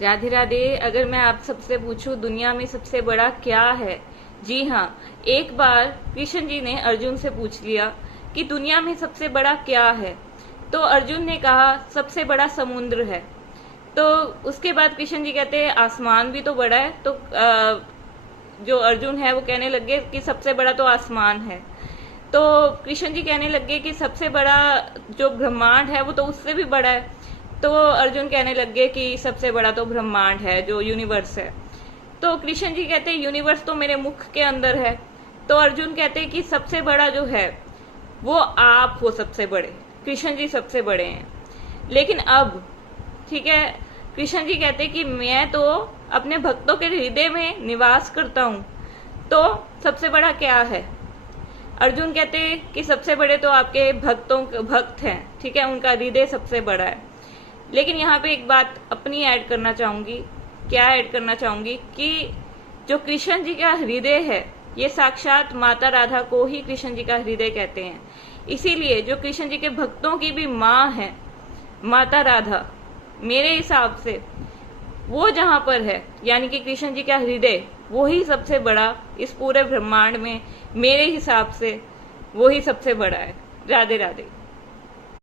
राधे राधे। अगर मैं आप सबसे पूछूं दुनिया में सबसे बड़ा क्या है, जी हाँ, एक बार कृष्ण जी ने अर्जुन से पूछ लिया कि दुनिया में सबसे बड़ा क्या है। तो अर्जुन ने कहा सबसे बड़ा समुद्र है। तो उसके बाद कृष्ण जी कहते हैं आसमान भी तो बड़ा है। तो जो अर्जुन है वो कहने लगे कि सबसे बड़ा तो आसमान है। तो कृष्ण जी कहने लगे कि सबसे बड़ा जो ब्रह्मांड है वो तो उससे भी बड़ा है। तो अर्जुन कहने लगे कि सबसे बड़ा तो ब्रह्मांड है, जो यूनिवर्स है। तो कृष्ण जी कहते हैं यूनिवर्स तो मेरे मुख के अंदर है। तो अर्जुन कहते हैं कि सबसे बड़ा जो है वो आप हो सबसे बड़े, कृष्ण जी सबसे बड़े हैं। लेकिन अब ठीक है, कृष्ण जी कहते हैं कि मैं तो अपने भक्तों के हृदय में निवास करता हूं, तो सबसे बड़ा क्या है। अर्जुन कहते हैं कि सबसे बड़े तो आपके भक्त हैं, ठीक है, उनका हृदय सबसे बड़ा है। लेकिन यहाँ पे एक बात अपनी ऐड करना चाहूंगी। क्या ऐड करना चाहूंगी कि जो कृष्ण जी का हृदय है ये साक्षात माता राधा को ही कृष्ण जी का हृदय कहते हैं। इसीलिए जो कृष्ण जी के भक्तों की भी माँ है माता राधा, मेरे हिसाब से वो जहां पर है यानी कि कृष्ण जी का हृदय, वो ही सबसे बड़ा इस पूरे ब्रह्मांड में, मेरे हिसाब से वो ही सबसे बड़ा है। राधे राधे।